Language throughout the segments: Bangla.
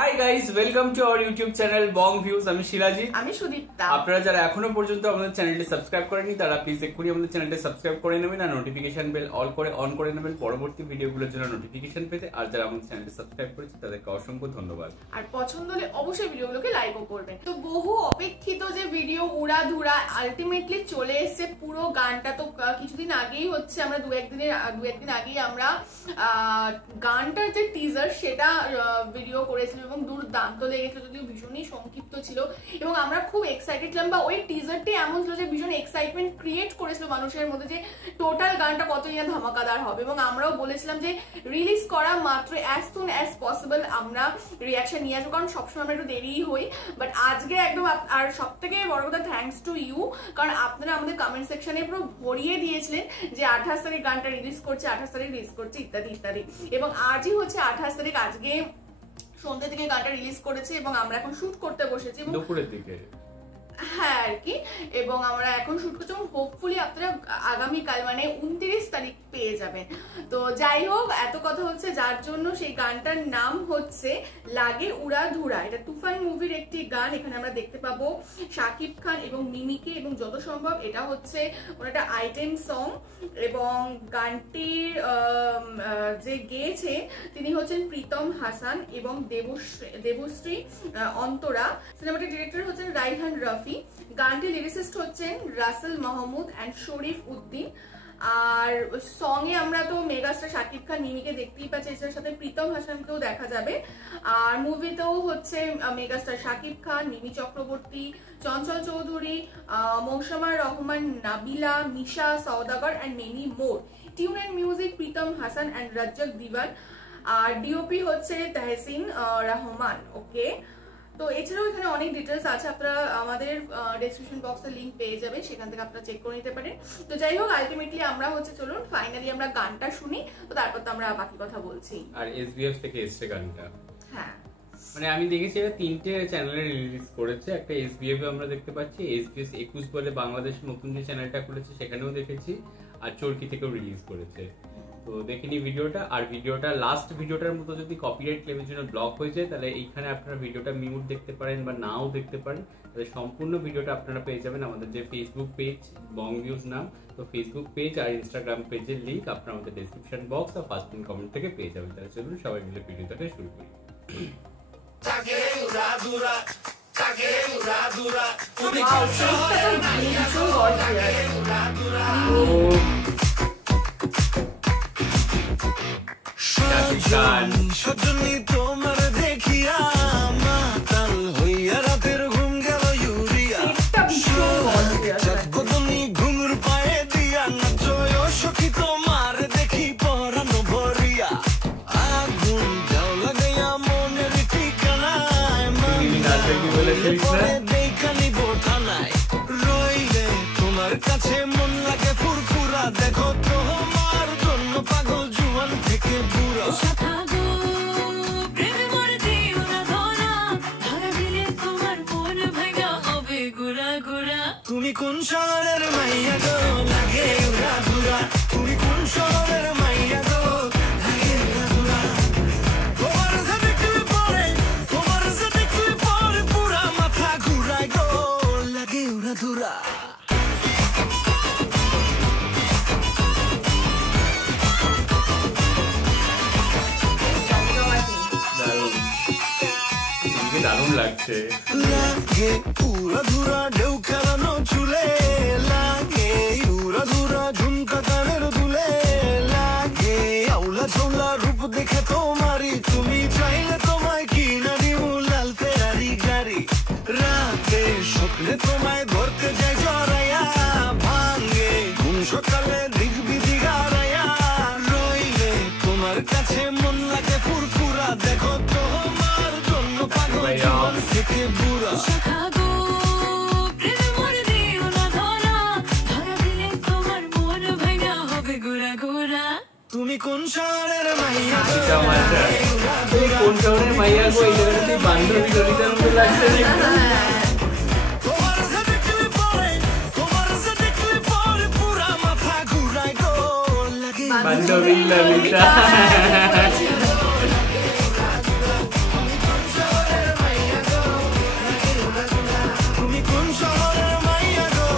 Hi guys, welcome to our YouTube channel Bong views. আমি শিলাজিৎ, আমি সুদীপ্তা। আপনারা যারা এখনো পর্যন্ত আমাদের চ্যানেলটি সাবস্ক্রাইব করেননি তারা প্লিজ এক্ষুনি আমাদের চ্যানেলটি সাবস্ক্রাইব করে নেবেন আর নোটিফিকেশন বেল অন করে নেবেন পরবর্তী ভিডিওগুলোর জন্য নোটিফিকেশন পেতে। আর যারা আমাদের চ্যানেলটি সাবস্ক্রাইব করেছে তাদেরকে অসংখ্য ধন্যবাদ। আর পছন্দ হলে অবশ্যই ভিডিওগুলোকে লাইকও করবেন। তো বহু অপেক্ষিত যে ভিডিও উড়াধুরা আলটিমেটলি চলে এসেছে। পুরো গানটা তো কিছুদিন আগেই হচ্ছে, আমরা দু একদিন আগেই আমরা গানটার যে টিজার সেটা ভিডিও করেছিলাম এবং দুর্দান্ত লেগেছিল, যদিও ভীষণই সংক্ষিপ্ত ছিল এবং আমরা খুব এক্সাইটেড ছিলাম, বা ওই টিজারটি এমন ছিল যে ভীষণ এক্সাইটমেন্ট ক্রিয়েট করেছিল মানুষের মধ্যে যে টোটাল গানটা কতই না ধামাকাদার হবে। এবং আমরাও বলেছিলাম যে রিলিজ করা মাত্র অ্যাজ সুন অ্যাজ পসিবল আমরা রিয়াকশন নিয়ে আসবো, কারণ সবসময় আমরা একটু দেরিই হই। বাট আজকে একদম, আর সব থেকে বড় কথা থ্যাঙ্কস টু ইউ, কারণ আপনারা আমাদের কমেন্ট সেকশনে পুরো ভরিয়ে দিয়েছিলেন যে 28 তারিখ গানটা রিলিজ করছে, 28 তারিখ রিলিজ করছে ইত্যাদি ইত্যাদি। এবং আজই হচ্ছে 28 তারিখ, আজকে সন্ধ্যে থেকে গানটা রিলিজ করেছে এবং আমরা এখন শুট করতে বসেছি এবং দুপুরের দিকে, হ্যাঁ আর কি। এবং আমরা এখন শুট করছি এবং হোপফুলি আপনারা আগামীকাল মানে 29 তারিখ পেয়ে যাবেন। তো যাই হোক, এত কথা হচ্ছে যার জন্য সেই গানটার নাম হচ্ছে লাগে উড়াধুরা। এটা তুফান মুভির একটি গান। এখানে আমরা দেখতে পাবো শাকিব খান এবং মিমিকে, এবং যত সম্ভব এটা হচ্ছে একটা আইটেম সং। এবং গানটির যে গেয়েছে তিনি হচ্ছেন প্রীতম হাসান এবং দেবশ্রী অন্তরা। সিনেমাটির ডিরেক্টর হচ্ছেন রাইহান রফি। গানটি লিরিসিস্ট হচ্ছেন রাসেল মাহমুদ এন্ড শরীফ উদ্দিন। আর সং এ আমরা তো মেগাস্টার শাকিব খান মিমিকে দেখতেই পাচ্ছি, এর সাথে প্রীতম হাসানকেও দেখা যাবে। আর মুভিতেও হচ্ছে megastar Shakib Khan, Mimi Chakraborty, Chanchal Chowdhury, Mousuma Rahman, Nabila, Misha Sawdagar and many more. Tune and music Pritom Hasan and Razzak Dewan. আর ডিওপি হচ্ছে তাহসিন রহমান। ওকে, তো এছাড়াও এখানে অনেক ডিটেলস আছে, আপনারা আমাদের ডেসক্রিপশন বক্সে লিংক পেয়ে যাবেন, সেখান থেকে আপনারা চেক করে নিতে পারেন। তো যাই হোক, আলটিমেটলি আমরা হচ্ছে চলুন ফাইনালি আমরা গানটা শুনি, তো তারপর তো আমরা বাকি কথা বলছি। আর এসবিএফ থেকে এসছে গানটা। হ্যাঁ, মানে আমি দেখেছি এটা 3টে চ্যানেলে রিলিজ করেছে। একটা এসবিএফ আমরা দেখতে পাচ্ছি, এসবিএস 21 বলে বাংলাদেশ নতুন যে চ্যানেলটা খুলেছে সেখানেও দেখেছি, আর চরকি থেকেও রিলিজ করেছে। তো দেখিনি ভিডিওটা। আর ভিডিওটা লাস্ট ভিডিওটার মতো যদি কপিরাইট ক্লেমের জন্য ব্লক হয়ে যায় তাহলে এইখানে আপনারা ভিডিওটা মিউট দেখতে পারেন বা নাও দেখতে পারেন। তাহলে সম্পূর্ণ ভিডিওটা আপনারা পেয়ে যাবেন আমাদের যে ফেসবুক পেজ বং ভিউজ নাম, তো ফেসবুক পেজ আর ইনস্টাগ্রাম পেজের লিঙ্ক আপনারা আমাদের ডেসক্রিপশন বক্স আর ফার্স্ট পিন কমেন্ট থেকে পেয়ে যাবেন। তাহলে চলুন সবাই মিলে ভিডিওটাকে শুরু করি। সজনী তোমার দেখিয়া মাতাল হইয়া রাতের ঘুম গেল ইউরিয়া। চাঁদনি ঘুঙুর পায়ে দিয়া নাচয় সখী তোমার দেখি পরানো ভরিয়া। আগুন যাও লাগাইয়া মনের ঠিকানায় দেখানি বোঠানায় রইলে তোমার কাছে মন লাগে ফুরফুরা। দেখো তোমার জন্য পাগল জুয়ান থেকে বুড়া। তুমি কোন শহরের মাইয়া গো লাগে উড়াধুরা? তুমি কোন শহরের মাইয়া গো লাগে উড়াধুরা? তোমার যে দেখলে পরে পুরা মাথা ঘুরায় গো লাগে উড়াধুরা। দারুণ লাগছে। লাগে উড়াধুরা ঢেউ খেলানো চুলে, লাগে উড়াধুরা ঝুমকা কানের দুলে, লাগে আউলা ঝোলা রূপ দেখে তোমারই। তুমি চাইলে তোমায় কিনা দিও লাল ফেরারি গাড়ি। রাতে স্বপ্নে তোমায় ধরতে যাই জড়াইয়া, ভাঙে ঘুম সকালে দিগবি দিগারাইয়া। রইলে তোমার কাছে মন লাগে ফুরফুরা। দেখো তোমার জন্য পাগল জীবন থেকে বুড়া। তুমি কোন শহরের মাইয়া কোন শহরের মাইয়া গো, এই জায়গাটাতে বান্ধবী ললিতার মতো লাগছে না? তোমার যে দেখলে পরে পুরা মাথা ঘুরায় গো লাগে বান্ধবী ললিতা। তুমি কোন শহরের মাইয়া গো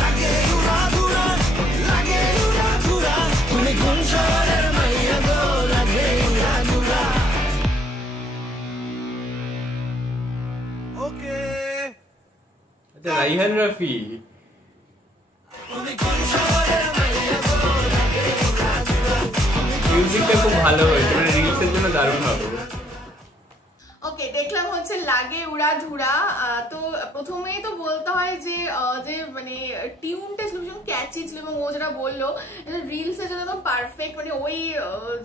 লাগে উড়াধুরা তুমি কোন শহরের মাইয়া গো লাগে উড়াধুরা ওকে আচ্ছা, রাইহান রাফি। তুমি কোন শহরের মাইয়া গো লাগে উড়াধুরা মিউজিকটা খুব ভালো হয়েছে, মানে রিলসের জন্য দারুণ হবে। ওকে, দেখলাম হচ্ছে লাগে উড়াধুরা। তো প্রথমেই তো বলতে হয় যে মানে টিউনটা ছিল ভীষণ ক্যাচি ছিল, এবং ও যেটা বললো রিলসের জন্য একদম পারফেক্ট, মানে ওই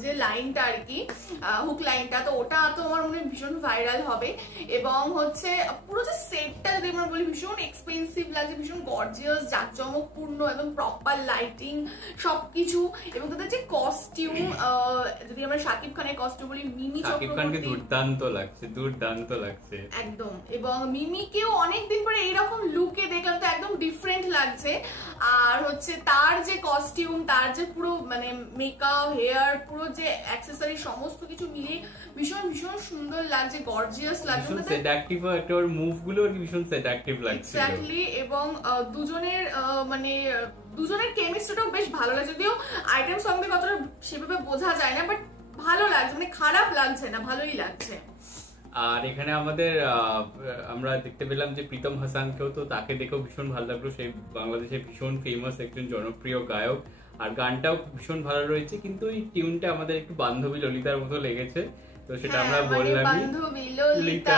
যে লাইনটা আর কি, হুক লাইনটা, তো ওটা তো আমার মনে হয় ভীষণ ভাইরাল হবে। এবং হচ্ছে পুরো যে সেটটা যদি আমরা বলি ভীষণ এক্সপেন্সিভ লাগছে, ভীষণ গর্জিয়াস, জাঁকজমকপূর্ণ, একদম প্রপার লাইটিং সবকিছু। এবং তাদের যে কস্টিউম, যদি আমরা শাকিব খানের কস্টিউম বলি, মিমি শাকিব খানকে চক্রবর্তী দুর্দান্ত লাগছে, দুর্দান্ত লাগছে একদম। এবং মিমিকেও অনেকদিন পরে এইরকম লুকে দেখলাম, তো একদম ডিফারেন্ট লাগছে। আর হচ্ছে তার যে কস্টিউম, তার যে পুরো মানে মেকআপ, হেয়ার, পুরো যে অ্যাকসেসরি সমস্ত কিছু মিলিয়ে ভীষণ ভীষণ সুন্দর লাগছে, গর্জিয়াস লাগছে, ভীষণ সেডাক্টিভ, একটা ওর মুভগুলো আর কি ভীষণ সেডাক্টিভ লাগছে এক্স্যাক্টলি। এবং দুজনের মানে দুজনের কেমিস্ট্রিটাও বেশ ভালো লাগছে, যদিও আইটেম সং দিয়ে কতটা সেভাবে বোঝা যায় না, বাট ভালো লাগছে, মানে খারাপ লাগছে না, ভালোই লাগছে। আর এখানে আমাদের আমরা দেখতে পেলাম যে প্রীতম হাসানকেও, তো তাকে দেখেও ভীষণ ভালো লাগলো। সেই বাংলাদেশের ভীষণ ফেমাস একজন জনপ্রিয় গায়ক, আর গানটাও ভীষণ ভালো রয়েছে, কিন্তু এই টিউনটা আমাদের একটু বান্ধবী ললিতার মতো লেগেছে, তো সেটা আমরা বললাম বান্ধবী ললিতা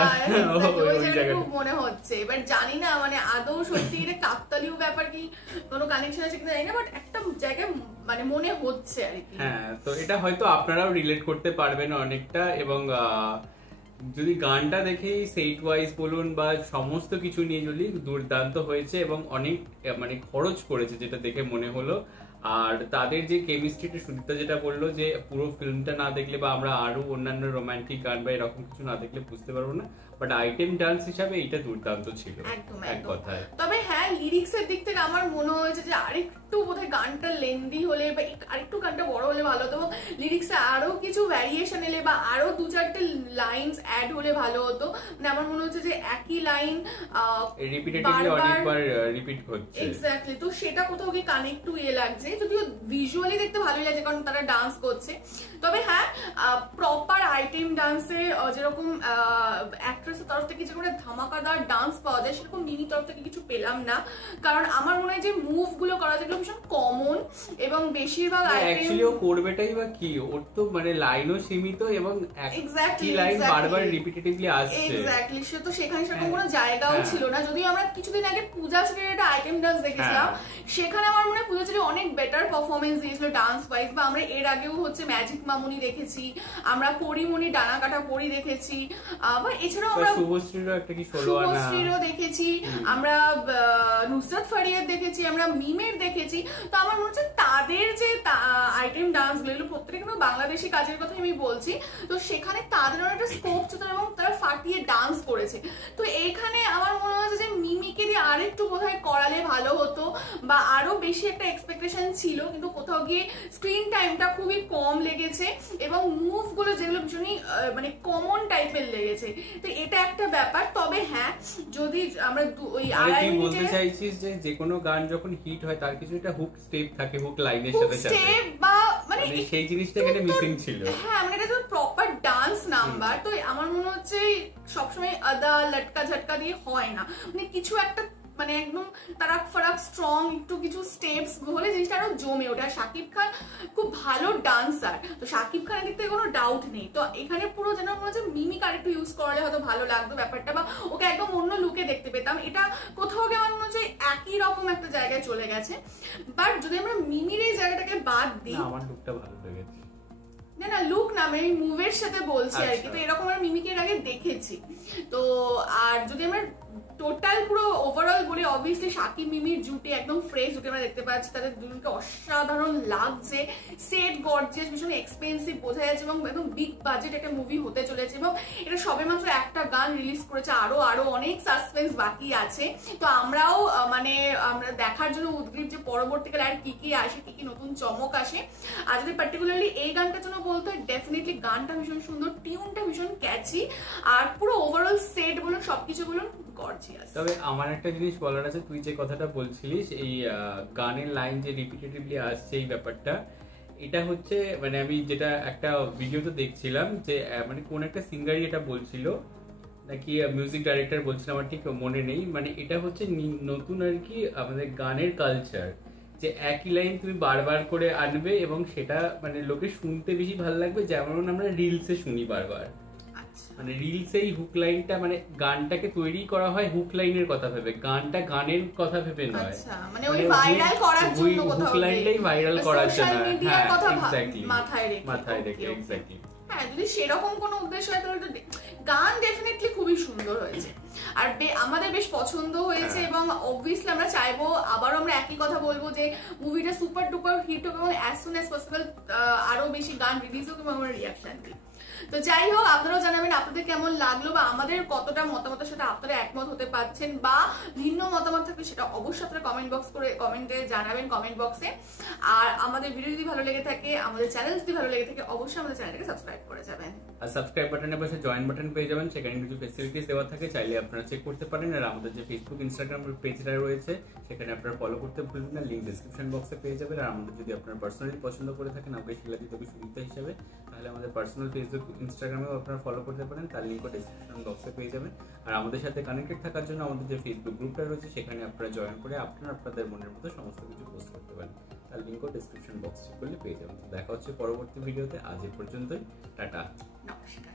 ওই জায়গাটা মনে হচ্ছে। এবার জানি না মানে আদৌ সত্যি এটা কাকতালীয় ব্যাপার কি কোনো কানেকশন আছে কিনা জানি না, বাট একটা জায়গায় মানে মনে হচ্ছে আর কি। হ্যাঁ, তো এটা হয়তো আপনারাও রিলেট করতে পারবেন অনেকটা। এবং যদি গানটা দেখে সেট ওয়াইজ বলুন বা সমস্ত কিছু নিয়ে যদি দুর্দান্ত হয়েছে, এবং অনেক মানে খরচ করেছে যেটা দেখে মনে হলো। আর তাদের যে কেমিস্ট্রিটা, সুদীপ্তা যেটা বললো যে পুরো ফিল্মটা না দেখলে বা আমরা আরো অন্যান্য রোমান্টিক গান বা এরকম কিছু না দেখলে বুঝতে পারবো না, বাট আইটেম ডান্স হিসাবে এইটা দুর্দান্ত ছিল একদম এক কথায়। তবে হ্যাঁ, লিরিক্সের দিক থেকে আমার মনে হয়েছে যে আরেকটু বোধহয় গানটা লেন্দি হলে বা আরেকটু গানটা বড় হলে ভালো হতো, এবং লিরিক্সে আরো কিছু ভ্যারিয়েশন এলে বা আরো দু চারটে লাইনস অ্যাড হলে ভালো হতো। মানে আমার মনে হচ্ছে যে একই লাইন রিপিটেটিভলি অনেকবার রিপিট হচ্ছে, এক্স্যাক্টলি, তো সেটা কোথাও গিয়ে কানেক্ট টু লাগছে, যদিও ভিজুয়ালি দেখতে ভালোই লাগছে কারণ তারা ডান্স করছে। তবে হ্যাঁ, প্রপার আইটেম ডান্সে যেরকম অ্যাক্ট্রেসের তরফ থেকে যেরকম ধামাকাদার ডান্স পাওয়া যায়, সেরকম মিমি তরফ থেকে কিছু পেলাম না। কারণ আমার মনে হয় যে মুভ গুলো করা যেগুলো ভীষণ কমন, এবং বেশিরভাগ অ্যাকচুয়ালি ও করবেটাই বা কি, ওর তো মানে লাইনও সীমিত এবং একই লাইন বারবার রিপিটেটিভলি আসছে, এক্স্যাক্টলি। সে তো সেখানে সেরকম কোনো জায়গাও ছিল না। যদিও আমরা কিছুদিন আগে পূজা শ্রীর একটা আইটেম ডান্স দেখেছিলাম, সেখানে আমার মনে হয় পূজা শ্রী অনেক বেটার পারফরমেন্স দিয়েছিল ডান্স ওয়াইজ। বা আমরা এর আগেও হচ্ছে ম্যাজিক মামুনি দেখেছি, আমরা পরিমণি ডানা কাটা পরি দেখেছি, বা এছাড়াও আমরা শুভশ্রীরও দেখেছি, আমরা নুসরাত ফারিয়ার দেখেছি, আমরা মিমের দেখেছি। তো আমার মনে হচ্ছে তাদের যে আইটেম ডান্স গুলো প্রত্যেকটা কিন্তু বাংলাদেশি কাজের কথা আমি বলছি, তো সেখানে তাদের একটা স্কোপ ছিল এবং তারা ফাটিয়ে ডান্স করেছে। তো এখানে আমার মনে হচ্ছে যে মিমিকে দিয়ে আরেকটু বোধহয় করালে ভালো হতো, বা আরো বেশি একটা এক্সপেকটেশন ছিল, কিন্তু কোথাও গিয়ে স্ক্রিন টাইমটা খুবই কম লেগেছে, এবং মুভ গুলো যেগুলো ভীষণই মানে কমন টাইপের লেগেছে। তো এটা একটা ব্যাপার। তবে হ্যাঁ, যদি আমরা ওই আড়াই মিনিটে বলতে চাইছিস যে কোনো গান যখন হিট হয় তার কিছু একটা হুক স্টেপ থাকে, হুক লাইনের সাথে সাথে, স্টেপ বা মানে সেই জিনিসটা এখানে মিসিং ছিল। হ্যাঁ, মানে এটা তো প্রপার ডান্স নাম্বার, তো আমার মনে হচ্ছে সবসময় আদা লটকা ঝটকা দিয়ে হয় না, মানে কিছু একটা মানে একদম তারাক ফারাক স্ট্রং একটু কিছু স্টেপস হলে জিনিসটা আরো জমে ওঠে। আর শাকিব খান খুব ভালো ডান্সার, তো শাকিব খানের দিক থেকে কোনো ডাউট নেই। তো এখানে পুরো যেন মনে হচ্ছে মিমিক আর একটু ইউজ করলে হয়তো ভালো লাগতো ব্যাপারটা, বা ওকে একদম অন্য লুকে দেখতে পেতাম। এটা কোথাও গিয়ে আমার মনে হচ্ছে একই রকম একটা জায়গায় চলে গেছে। বাট যদি আমরা মিমির এই জায়গাটাকে বাদ দিই, আমার লুকটা ভালো লেগেছে। না লুক না, আমি মুভের সাথে বলছি আর কি। তো এরকম আমরা মিমিকের আগে দেখেছি। তো আর যদি আমরা টোটাল পুরো ওভারঅল বলে অবভিয়াসলি শাকিব মিমির জুটি একদম ফ্রেশ জুটি আমরা দেখতে পাচ্ছি, তাদের দুজনকে অসাধারণ লাগছে, সেট গর্জিয়াস, ভীষণ এক্সপেন্সিভ বোঝা যাচ্ছে এবং একদম বিগ বাজেট একটা মুভি হতে চলেছে এবং এটা সবেমাত্র একটা গান রিলিজ করেছে, আরো অনেক সাসপেন্স বাকি আছে। তো আমরাও আমরা দেখার জন্য উদ্গ্রীব যে পরবর্তীকালে আর কি আসে, কি নতুন চমক আসে। আর যদি পার্টিকুলারলি এই গানটার জন্য বলতে হয়, ডেফিনেটলি গানটা ভীষণ সুন্দর, টিউনটা ভীষণ ক্যাচি, আর পুরো ওভারঅল সেট বলুন সবকিছু বলুন গর্জিয়াস। তবে আমার একটা জিনিস বলার আছে, তুই যে কথাটা বলছিলিস এই গানের লাইন যে রিপিটেটিভলি আসছে এই ব্যাপারটা, এটা হচ্ছে মানে আমি যেটা একটা ভিডিওতে দেখছিলাম যে মানে কোন একটা সিঙ্গারই এটা বলছিল নাকি মিউজিক ডাইরেক্টর বলছিল, আমার ঠিক মনে নেই, মানে এটা হচ্ছে নতুন আর কি আমাদের গানের কালচার, যে একই লাইন তুমি বারবার করে আনবে এবং সেটা মানে লোকে শুনতে বেশি ভালো লাগবে, যেমন আমরা রিলসে শুনি বারবার, মানে রিলসে এই হুক লাইনটা মানে গানটাকে তৈরি করা হয় হুক লাইনের কথা ভেবে, গানটা গানের কথা ভেবে নয়, আচ্ছা মানে ওই ভাইরাল করার জন্য কোথাও হুক লাইনটাই ভাইরাল করার জন্য, সোশ্যাল মিডিয়ার কথা এক্স্যাক্টলি মাথায় রেখে এক্স্যাক্টলি। হ্যাঁ, যদি সেরকম কোনো উদ্দেশ্য হয় তাহলে গান ডেফিনেটলি খুবই সুন্দর হয়েছে আর আমাদের বেশ পছন্দ হয়েছে এবং অবভিয়াসলি আমরা চাইবো আবারও আমরা একই কথা বলবো যে মুভিটা সুপার ডুপার হিট হোক এবং অ্যাজ সুন অ্যাজ পসিবল আরো বেশি গান রিলিজ হোক এবং আমরা রিয়াকশন দিই। তো যাই হোক, আপনারাও জানাবেন আপনাদের কেমন লাগলো বা আমাদের কতটা মতামতের সাথে আপনারা একমত হতে পারছেন বা ভিন্ন মতামত থাকলে সেটা অবশ্যই আপনারা কমেন্টে জানাবেন কমেন্ট বক্সে। আর আমাদের ভিডিও যদি ভালো লেগে থাকে, আমাদের চ্যানেল যদি ভালো লেগে থাকে, অবশ্যই আমাদের চ্যানেলটাকে সাবস্ক্রাইব করে যাবেন। আর সাবস্ক্রাইব বাটনের পাশে জয়েন বাটন পেয়ে যাবেন, সেখানে কিছু ফেসিলিটিস দেওয়া থাকে, চাইলে আপনারা চেক করতে পারেন। আর আমাদের যে ফেসবুক ইনস্টাগ্রাম পেজটা রয়েছে সেখানে আপনারা ফলো করতে ভুলবেন না, লিঙ্ক ডিসক্রিপশন বক্সে পেয়ে যাবেন। আর আমাদের যদি আপনারা পার্সোনালি পছন্দ করে থাকেন আমাকে শিলাদি তবে সুবিধা হিসেবে, তাহলে আমাদের পার্সোনাল ফেসবুক ইনস্টাগ্রামেও আপনারা ফলো করতে পারেন, তার লিঙ্কও ডিসক্রিপশন বক্সে পেয়ে যাবেন। আর আমাদের সাথে কানেক্টেড থাকার জন্য আমাদের যে ফেসবুক গ্রুপটা রয়েছে সেখানে আপনারা জয়েন করে আপনাদের মনের মতো সমস্ত কিছু পোস্ট করতে পারেন, তার লিঙ্কও ডিসক্রিপশন বক্সে করলে পেয়ে যাবেন। তো দেখা হচ্ছে পরবর্তী ভিডিওতে, আজ এ পর্যন্তই, টাটা, নমস্কার।